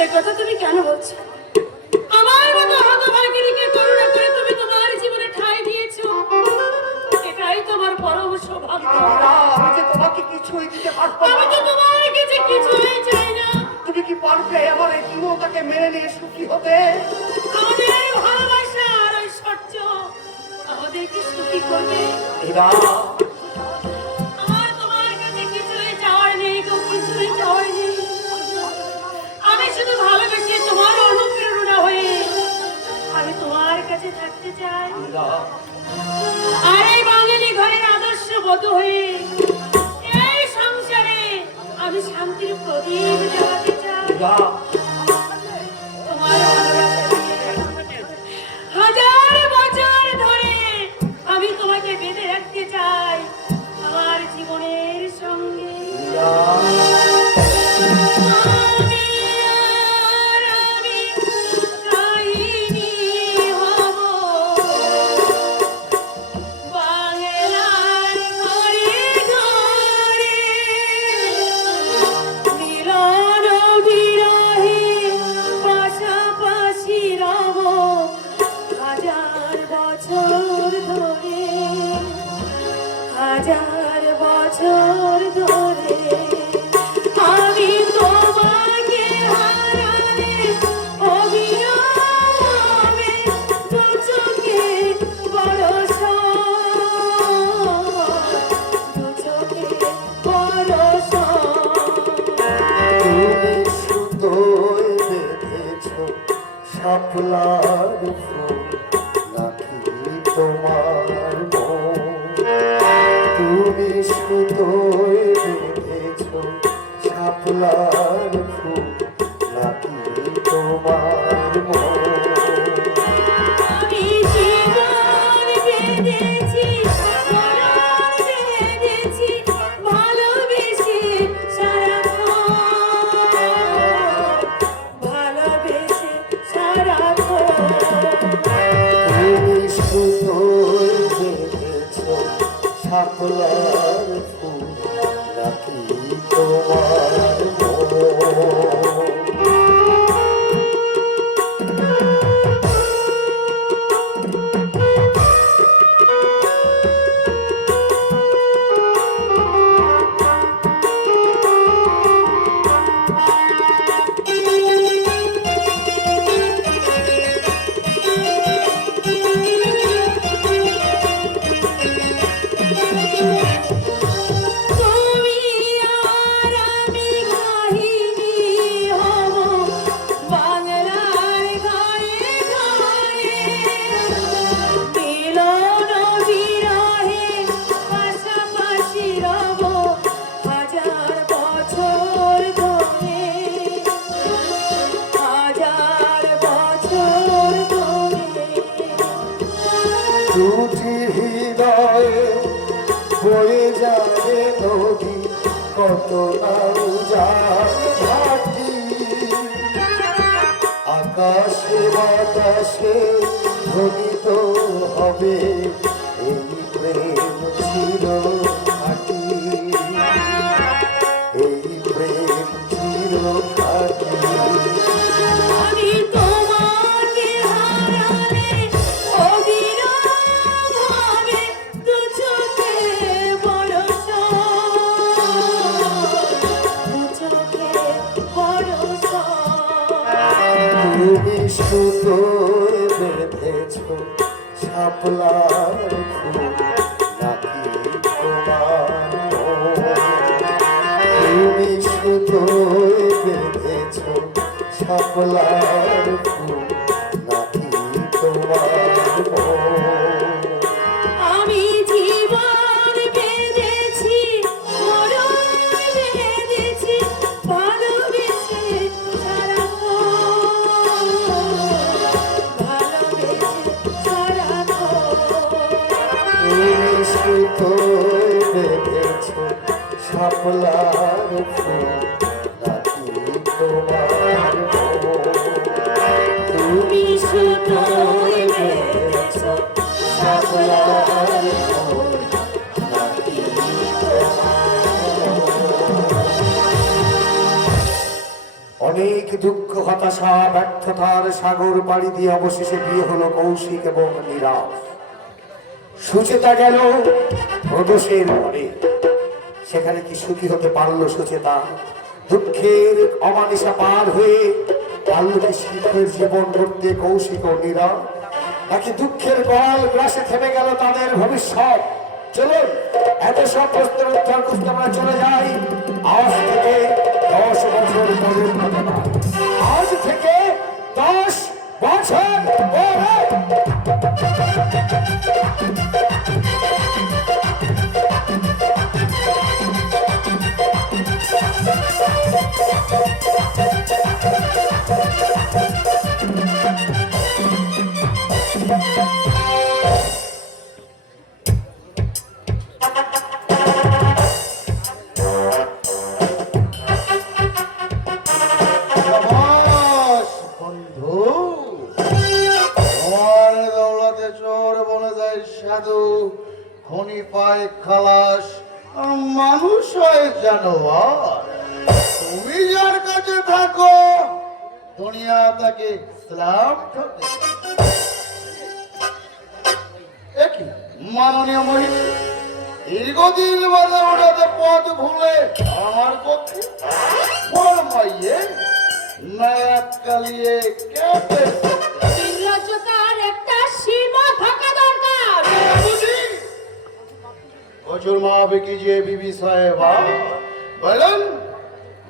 এ কথা তুমি কেন বলছো? আমার মতো হতভাগিনীকে করুণা করে তুমি তোমার জীবনে ঠাঁই দিয়েছো, এটাই তোমার পরম সৌভাগ্য। আমি যে তোমাকে কিছুই দিতে পারবো না। আমি তো তোমার কাছে কিছুই চাই না। তুমি কি পারবে আমার এই জীবনটাকে মেনে নিয়ে সুখী হতে? আমাদের এই ভালোবাসা আর ঐশ্বর্য আমাদেরকে সুখী করবে। এরা আমার তোমার কাছে কিছুই চাওয়ার নেই গো, কিছুই চাওয়ার নেই। আমি শুধু ভালোবেসে তোমার অনুপ্রেরণা হয়ে আমি তোমার কাছে থাকতে চাই, আর এই বাঙালি ঘরের আদর্শ বধূ হয়ে এই সংসারে আমি শান্তির প্রদীপ জ্বালাতে চাই। তোমার ভালোবাসা দিয়ে হাজার বছর ধরে আমি তোমাকে বেঁধে রাখতে চাই আমার জীবনের সঙ্গে। হাজার বছর ধরে আমি তোমাকে হারালে অবিরামে দু চোখে বরস, দু চোখে বরস। তুমি সুতোয় বেঁধেছ শাপলার ফুল, নাকি তোমার মন? তুমি সুতোয় বেঁধেছ শাপলার ফুল, নাকি তোমার মন? আমি জীবন বেঁধেছি, মরণ বেঁধেছি, ভালোবেসে সারাক্ষণ, ভালোবেসে সারাক্ষণ। তুমি সুতোয় বেঁধেছ শাপলার ফুল, নাকি তোমার মন? তুমি আর আমি কাহিনী হব বাংলার ঘরে ঘরে, মিলন বিরহে পাশাপাশি রব হাজার বছর ধরে, হাজার বছর ধরে। দুটি হৃদয়ে বয়ে যাবে নদী, কত না উজান ভাটি। আকাশে বাতাসে ধ্বনিত হবে এই প্রেম চির খাটি, এই প্রেম চির খাটি। আমি তোমাকে হারালে অবিরামভাবে দু চোখে বরস, দু চোখে বরস। তুমি সুতোয় বেঁধেছ শাপলার ফুল, নাকি তোমার মন? তুমি সুতোয় বেঁধেছ শাপলার ফুল, নাকি তোমার মন? আমি জীবন বেঁধেছি, মরণ বেঁধেছি, ভালোবেসে সারাক্ষণ, ভালোবেসে সারাক্ষণ। তুমি সুতোয় বেঁধেছ শাপলার ফুল, নাকি তোমার মন? কি দুঃখ, হতাশা, ব্যর্থতার সাগর পাড়ি দিয়ে অবশেষে বিয়ে হলো কৌশিক এবং মীরা। সুচেতা গেল প্রদোষের ঘরে। সেখানে কি সুখী হতে পারলো সুচেতা? দুঃখের অমানিসা পার হয়ে পারল কি সুখের জীবন করতে কৌশিক ও মীরা? নাকি দুঃখের গল গ্রাসে থেমে গেল তাদের ভবিষ্যৎ? চলুন এত সব প্রশ্নের উত্তর খুঁজতে আমরা চলে যাই আজ থেকে 10 বছর পরের ঘটনা। আজ থেকে 10 বছর পরে সাবাস বন্ধু, তোমার দৌলতে চোর বলে যায় সাধু, খনি পায় খালাস, আর মানুষ হয় জানোয়ার। তুমি যার কাছে থাকো দুনিয়া তাকে ইসলাম ঠকে। একই মাননীয় মহিলা দীর্ঘদিন বাদে ওটাতে পথ ভুলে আমার পক্ষে ফরমাইয়ে নয়া কালিয়ে কেটে নির্লজ্জতার একটা সীমা থাকা দরকার। প্রচুর মাহবে কি যে বিবি সাহেবা বলেন,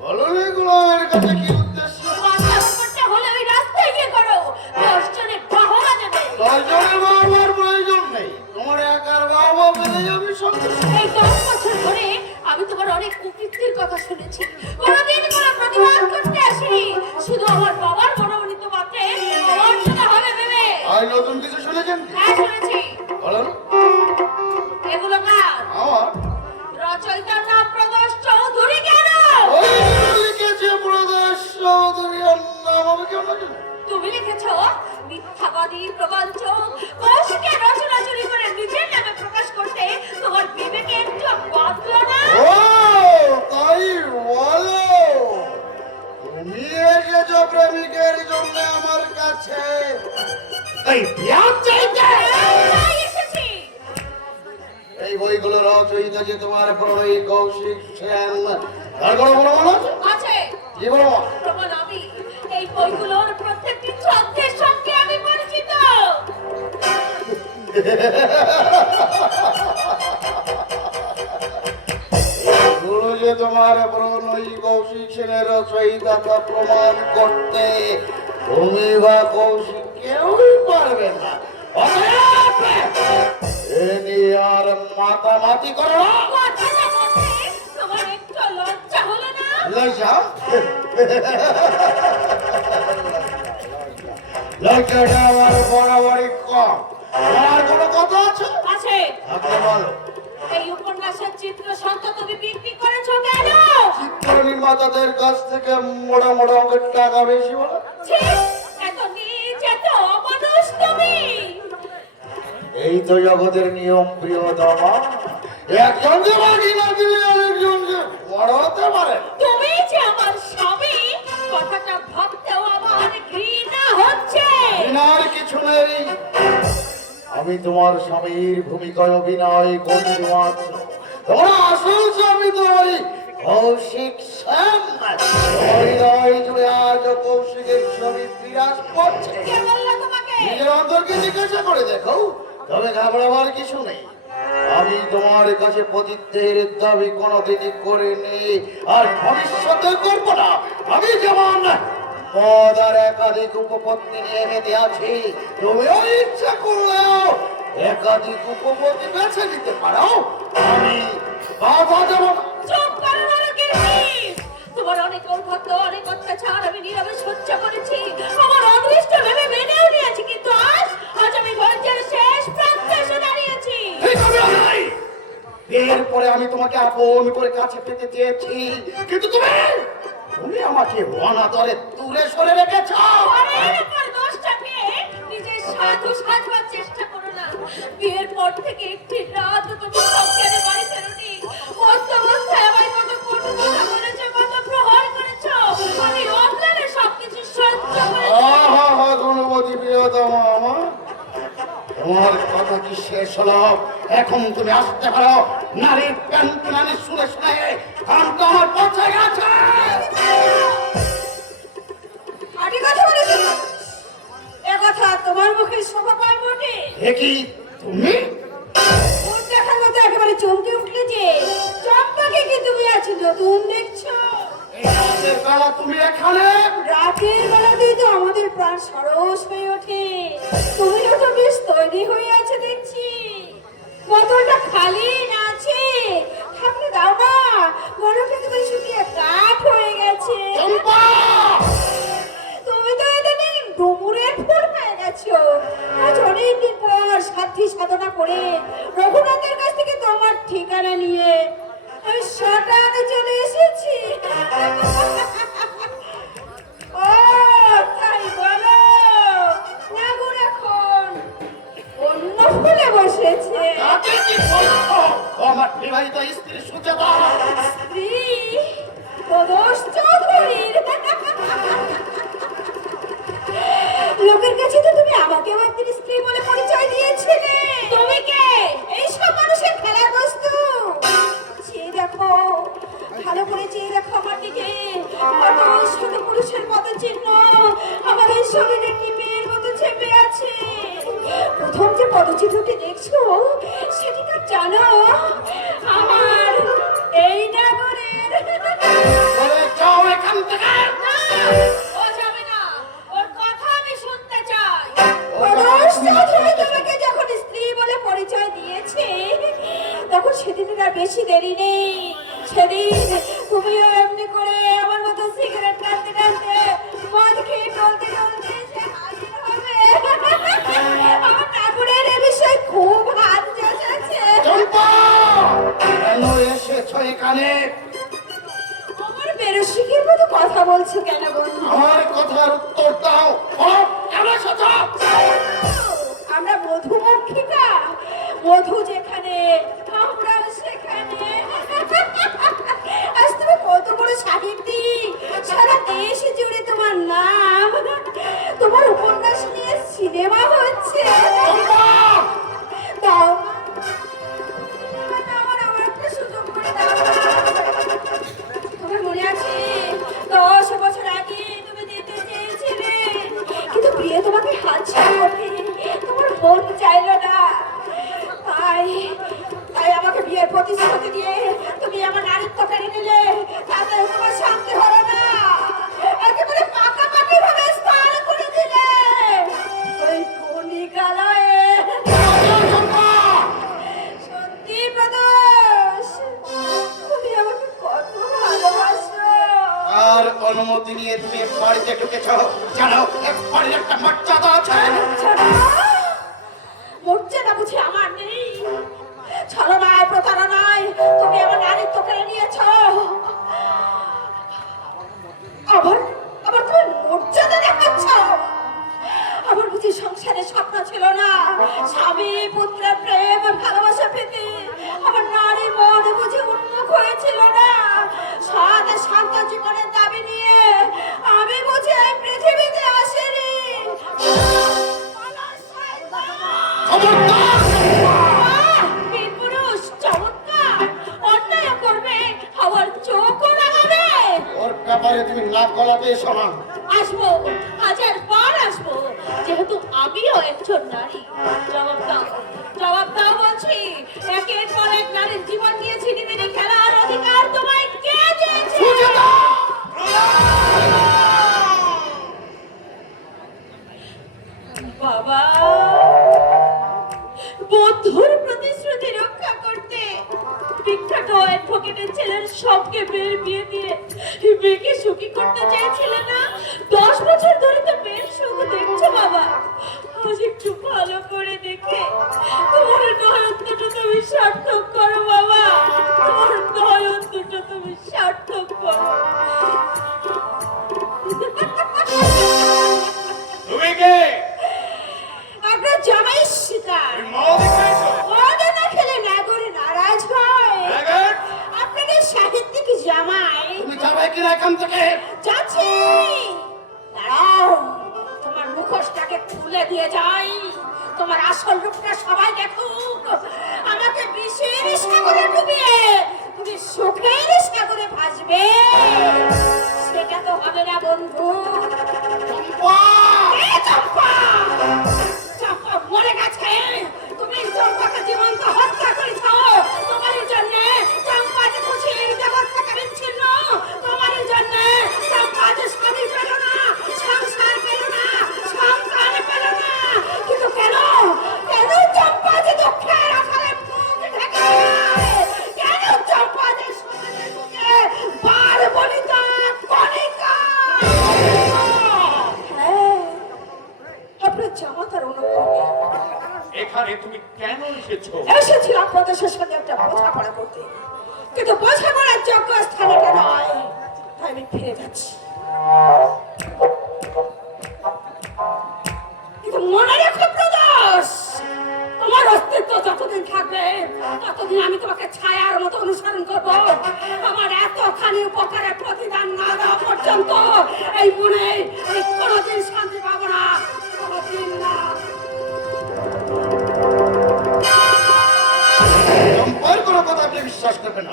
বলুন এগুলো এর কাছে কি উদ্দেশ্য? মাথা উপরটা হলে ওই রাস্তায় গিয়ে করো, 10 জনের বাহবা দেবে। 10 জনের বাবার প্রয়োজন নেই, তোমার একার বাবা পেলে আমি সন্তুষ্ট। এই 10 বছর ধরে আমি তোমার অনেক কুকীর্তির কথা শুনেছি, কোনোদিন কোনো প্রতিবাদ করতে আসিনি। শুধু আমার বাবার মনোনীত মাত্রে আমার সাথে হবে ভেবে। আর নতুন কিছু শুনেছেন কি? হ্যাঁ শুনেছি। বলুন। এগুলো কার? আমার রচয়িতার নাম প্রদোষ চৌধুরী। কেন? ওই লিখেছে প্রদেশ চৌধুরীর নাম, আমি কেন জানি? তুমি লিখেছ মিথ্যাবাদী প্রবঞ্চক কৌশিকের রচনা চুরি করে নিজের নামে প্রকাশ করতে তোমার বিবেকে একটু বাঁধলো না? ও তাই বলো, তুমি এসেছো প্রেমিকের জন্য আমার কাছে এই বিয়ার চাইতে। তাই এসেছি। এই বইগুলো রচয়িতা যে তোমার প্রণয়ী কৌশিক সেন, তার কোনো প্রমাণ আছে? আছে কি প্রমাণ? প্রমাণ আমি। এই বইগুলোর প্রত্যেকটি ছন্দের সঙ্গে আমি পরিচিত। এগুলো যে তোমার প্রণয়ী কৌশিক সেনের রচয়িতা তা প্রমাণ করতে তুমি বা কৌশিক কেউই পারবে না। অতএব এ নিয়ে আর মাতামাতি করো না। কথাটা বলতে তোমার একটু লজ্জা হলো না? লজ্জা? লজ্জাটা আমার বরাবরই কম। আমার কোনো কথা আছে? আছে। আপনি বলো। এই উপন্যাসের চিত্র সত্য তুমি বিক্রি করেছো কেন? চিত্র নির্মাতাদের কাছ থেকে মোটা মোটা অঙ্কের টাকা বেশি বলে। ছি, এত নীচ, এত অমানুষ তুমি। এই তো জগতের নিয়ম প্রিয়তমা, একজনকে বাকি না দিলে আরেকজনকে পড়াতে পারে। তুমি যে আমার স্বামী, কথাটা ভাবতেও আমার ঘৃণা হচ্ছে। বিনার কিছু নেই, আমি তোমার স্বামীর ভূমিকায় অভিনয় করছি মাত্র। তোমার আসল স্বামী তো ওই কৌশিক সেন। হৃদয় জুড়ে আজ কৌশিকের ছবি বিরাজ করছে। কে বললো তোমাকে? নিজের অন্তরকে জিজ্ঞাসা করে দেখো, তবে ঘাবড়াবার কিছু নেই। আমি তোমার কাছে পতিত্বের দাবি কোনোদিনই করিনি, আর ভবিষ্যতে করব না। আমি যেমন পদ আর একাধিক উপপত্তি নিয়ে মেতে আছি, তুমিও ইচ্ছা করলেও একাধিক উপপত্তি বেছে নিতে পারো। আমি বাধা দেব না। চুপ করো নরকির। তোমার অনেক অর্ঘ্য, অনেক অত্যাচার আমি নীরবে সহ্য করেছি, আমার অদৃষ্ট ভেবে মেনেও নিয়েছি, কিন্তু আজ আমি ধৈর্যের শেষ প্রান্তে এসে দাঁড়িয়েছি। ঠিক হবে নাই। এরপরে আমি তোমাকে আপন করে কাছে পেতে চেয়েছি, কিন্তু তুমি আমাকে অনাদরে দূরে সরে রেখেছ। পরের উপর দোষটা পেয়ে নিজের সাধু সাজবার চেষ্টা করো না। বিয়ের পর থেকে একটি রাত তুমি সংসারে বাড়ি ফেরোনি। মধ্য অবস্থায় আমায় কত কটু কথা বলেছো, কত প্রহার করেছো। আমি অজ্ঞানে শব্দ তোমার কথা কি শেষ হলো? এখন তুমি আসতে পারো। নারীর প্যান্ট নারী শুনে শুনে কান তো আমার পৌঁছে গেছে। আটি কথা বলেছো তো? এ কথা তোমার মুখে শোভা পায় মোটে? কি তুমি? ওর দেখার মতো একেবারে চমকে উঠলে যে। চম্পাকে কি তুমি আছি নতুন দেখছো? এই রাতের বেলা তুমি এখানে? রাতের বেলাতেই তো আমাদের প্রাণ সরস হয়ে ওঠে। তুমিও তো বেশ তৈরি হয়ে আছে দেখছি। বোতলটা খালি না আছে? থাকলে দাও না, গলাটা একেবারে শুকিয়ে কাঠ হয়ে গেছে। চম্পা! তুমি তো এদিন ডুমুরের ফুল হয়ে গেছো। আজ অনেকদিন পর সাধ্যি সাধনা করে রঘুনাথের কাছ থেকে তোমার ঠিকানা নিয়ে আমি শটানে চলে এসেছি। ও তাই বলো? নাগুর এখন অন্য ফুলে বসেছে। কাকে কি বলছো? আমার বিবাহিত স্ত্রী সুচেতা। স্ত্রী প্রদোষ চৌধুরীর। লোকের কাছে তো তুমি আমাকেও একদিন স্ত্রী বলে পরিচয় দিয়েছিলে। তুমি কে? এই সব মানুষের খেলার বস্তু। চেয়ে দেখো, ভালো করে চেয়ে দেখো আমার দিকে। কত শত পুরুষের পদচিহ্ন আমার এই শরীরে টিপের মতো চেপে আছে। প্রথম যে পদচিহ্নটি দেখছো সেটি তো জানো আমার এই নাগরের। বলে যাও এখান থেকে। ও যাবে না, ওর কথা আমি শুনতে চাই। প্রদোষ চৌধুরী তোমাকে যখন স্ত্রী বলে পরিচয় দিয়েছে তখন সেদিনের আর বেশি দেরি নেই। সেদিন তুমিও এমনি করে আমার মতো সিগারেট টানতে টানতে মদ খেয়ে টলতে টলতে এসে হাজির হবে। আমার ঠাকুরের এ বিষয়ে খুব হাত চেঁচেছে। চম্পা! কেন এসেছো এখানে? আমার বেরসিকের মতো কথা বলছো কেন বন্ধু? আমার কথার উত্তর দাও। বলো, কেন এসেছো? আমরা মধুমক্ষিকা, মধু যেখানে আমরাও সেখানে। আজ তুমি কত বড় সাহিত্যিক, সারা দেশ জুড়ে তোমার নাম। তোমার উপন্যাস নিয়ে সিনেমা হচ্ছে। চম্পা! দাও আমার একটা সুযোগ করে দাও। তোমার মনে আছে 10 বছর আগে তুমি দিতে চেয়েছিলে, কিন্তু বিয়ে তোমাকে হাতছাড়া করতে তোমার মন চাইলো না। তাই তাই আমাকে বিয়ের প্রতিশ্রুতি দিয়ে তুমি আমার নারীত্ব কেড়ে নিলে। তাতে তোমার শান্তি হলো না, একেবারে পাকাপাকি ভাবে স্থান করে দিলে ওই কলিকালয়ে। চম্পা! সত্যি প্রদোষ, তুমি আমাকে কত ভালোবাসো। আর অনুমতি নিয়ে তুমি বাড়িতে ঢুকেছ? জানো এক বাড়ির একটা মর্যাদা আছে। মর্যাদা বুঝি আমার নেই? ছলনায় প্রতারণায় তুমি আমার নারীত্ব কেড়ে নিয়েছ। আবার আবার তুমি মর্যাদা দেখাচ্ছ। আমার বুঝি সংসারের স্বপ্ন ছিল না? স্বামী পুত্রের প্রেম আর ভালোবাসা পেতে আমার নারী মন বুঝি উন্মুখ হয়েছিল না? সৎ শান্ত জীবনের দাবি নিয়ে আমি বুঝি এই পৃথিবীতে আসিনি। খবরদার! বীরপুরুষ চমৎকার, অন্যায় করবে আবার চোখও লাগাবে। ওর ব্যাপারে তুমি নাক গলাতে এসো না। আসবো, হাজার বার আসবো, যেহেতু আমিও একজন নারী। জবাব দাও, জবাব দাও বলছি। একের পর এক নারীর জীবন নিয়ে ছিনিমিনি খেলার অধিকার তোমায় কে দিয়েছে? সুচেতা! বাবা, বন্ধুর প্রতিশ্রুতি রক্ষা করতে বিখ্যাত অ্যাডভোকেটের ছেলের সবকে মেয়ের বিয়ে দিয়ে মেয়েকে সুখী করতে চেয়েছিলে না? 10 বছর ধরে তো মেয়ের সুখ দেখছো বাবা। আজ একটু ভালো করে দেখে তোমার নয়ন দুটো তুমি সার্থক করো বাবা। তোমার নয়ন দুটো তুমি সার্থক করো। তুমি কে? আপনার জামাই শিকার। মদ খেয়েছো? মদ না খেলে নাগরে নারাজ হয়। নাগর? আপনাদের সাহিত্যিক জামাই তুমি যাবে কিনা এখান থেকে? যাচ্ছি। দাঁড়াও, তোমার মুখোশটাকে খুলে দিয়ে যাই। তোমার আসল রূপটা সবাই দেখুক। আমাকে বিষের সাগরে ডুবিয়ে তুমি সুখের সাগরে ভাসবে, সেটা তো হবে না বন্ধু। চম্পা! এ চম্পা! চম্পা মরে গেছে। তুমি চম্পাকে জীবন্ত হত্যা করেছ। তোমার জন্য চম্পা যে খুশির জগৎ থেকে বিচ্ছিন্ন, তোমার জন্য চম্পা যে স্বামী পেল না, সংসার পেল না, সন্তান পেল না। কিন্তু কেন কেন চম্পা যে দুঃখের আকারে মুখ ঢেকে? কেন চম্পা যে সমাজের মুখে বার বলিতা কণিকা? হ্যাঁ, আপনার জামাতার অনুভূতি। এখানে তুমি কেন এসেছো? এসেছিলাম প্রদেশের সাথে একটা বোঝাপড়া করতে, কিন্তু বোঝাপড়ার যোগ্য স্থানেটা নয়, তাই আমি ফিরে যাচ্ছি। কিন্তু মনে রেখো প্রদেশ, তোমার অস্তিত্ব যতদিন থাকবে ততদিন আমি তোমাকে ছায়ার মতো অনুসরণ করব। আমার এতখানি উপকারের প্রতিদান না দেওয়া পর্যন্ত এই মনে এই কোনোদিন শান্তি পাবো না, কোনোদিন না। চম্পার কোনো কথা আপনি বিশ্বাস করবেন না।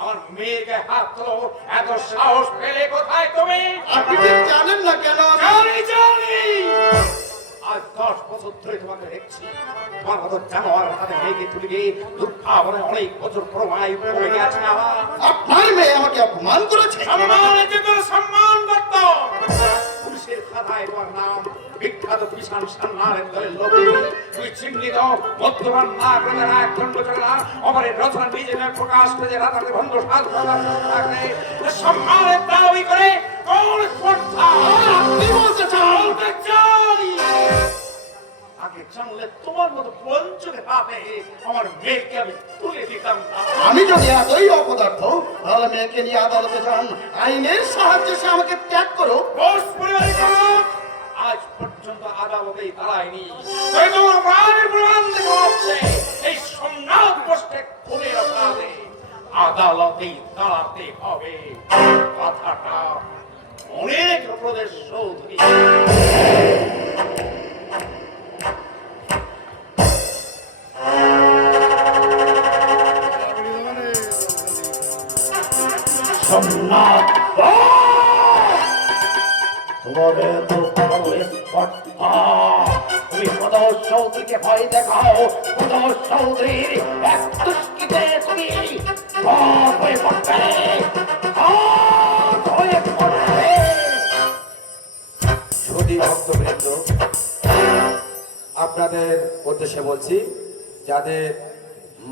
আমার মেয়েকে হাত তো এত সাহস পেলে কোথায় তুমি? আপনি ঠিক জানেন না কেন? জানি আজ 10 বছর ধরে তোমাকে দেখছি। তোমার মতো জানোয়ার হাতে মেয়েকে তুলে গিয়ে দুর্ভাবনে অনেক বছর প্রমায় পড়ে গেছে। আমার আপনার মেয়ে আমাকে অপমান করেছে। সম্মানে যে তোর সম্মান করত, পুলিশের খাতায় তোমার নাম বিখ্যাত কিষান সান্নারের দলের লোক। তুই চিহ্নিত মধ্যমান না করে এক খণ্ড চলা অমরের রচনা নিজেকে প্রকাশ করে রাতাতে ভঙ্গ সাজ থাকলে সম্মানের দাবি করে কোন স্পর্ধা? আপনি বলতে চান? বলতে চাই আগে জানলে তোমার মতো পঞ্চকে পাবে আমার মেয়েকে আমি তুলে দিতাম না। আমি যদি এতই অপদার্থ, তাহলে মেয়েকে নিয়ে আদালতে যান, আইনের সাহায্যে সে আমাকে ত্যাগ করো। দোষ পরিবারের কারণ আজ পর্যন্ত আদালতেই দাঁড়ায়নি। তাই তোমার রায়ের প্রমাণ দেখা যাচ্ছে এই সম্রাট পোস্টে খুনের অপরাধে আদালতেই দাঁড়াতে হবে। কথাটা অনেক প্রদেশ চৌধুরী। সোমনাথ, তোমাদের তো বড় স্পর্ধা। তুমি প্রদোষ চৌধুরীকে ভয় দেখাও। প্রদোষ চৌধুরীর এক দুষ্কৃতে তুমি সব হয়ে পড়বে, সব হয়ে পড়বে। সুধী ভক্তবৃন্দ, আপনাদের উদ্দেশ্যে বলছি, যাদের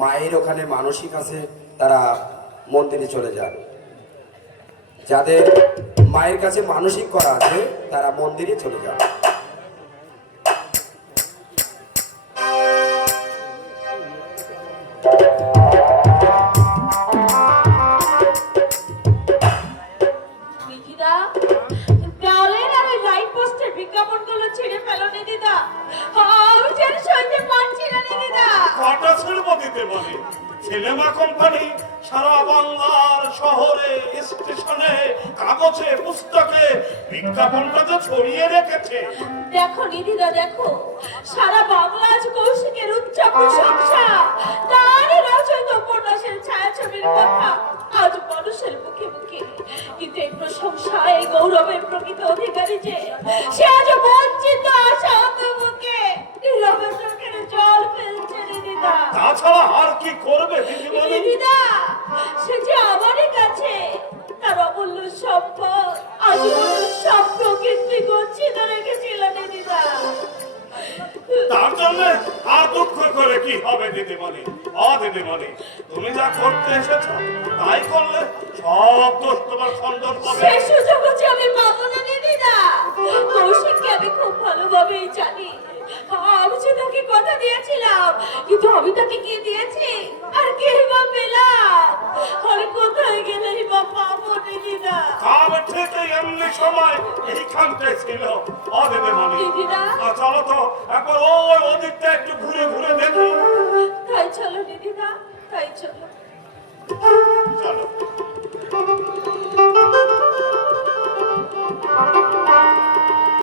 মায়ের ওখানে মানসিক আছে তারা মন্দিরে চলে যান। যাদের মায়ের কাছে মানসিক করা আছে তারা মন্দিরে চলে যান। দিদা, ডালের আর ওই লাইট পোস্টের বিজ্ঞাপনগুলো ছিঁড়ে ফেলো নি দিদা। আমি যেন সইতে পারছি না রে দিদা। কটা ছেড়ব দিতে বলে? সিনেমা কোম্পানি সারা বাংলার শহরে, স্টেশনে, কাগজে, পুস্তকে বিজ্ঞাপনটা তো ছড়িয়ে রেখেছে। দেখো নিদিদা, দেখো সারা বাংলা আজ কৌশিকের উচ্চ প্রশংসা, তার রচিত উপন্যাসের ছায়াছবির কথা আজ মানুষের মুখে মুখে। কিন্তু এই প্রশংসা, এই গৌরবের প্রকৃত অধিকারী যে, সে আজ বঞ্চিত আশাহত মুখে নীরবে চোখের জল ফেলছে দিদা। তাছাড়া আর কি করবে দিদিমণি? দিদা, সে যে আমারই কাছে তার অমূল্য সম্পদ আজ সব প্রকৃতি গচ্ছিত রেখেছিল দিদা। তার জন্য আর দুঃখ করে কি হবে দিদিমণি? দিদিমণি, তুমি যা করতে এসেছো তাই করলে সব দোষ তোমার খণ্ডন হবে। সেই সুযোগ হচ্ছে আমি পাবো না দিদা। কৌশিককে আমি খুব ভালোভাবেই জানি। আমি যে তাকে কথা দিয়েছিলাম, কিন্তু আমি তাকে কি দিয়েছি আর কে বা পেলাম? আর কোথায় গেলেই বা পাবো দিদা? তবে ঠিকই এমনি সময় এইখানটায় ছিল। দিদিমণি, দিদা, চলো তো একবার ওই ওদিকটা একটু ঘুরে ঘুরে দেখি। তাই চলো দিদা, তাই চলো। চলো।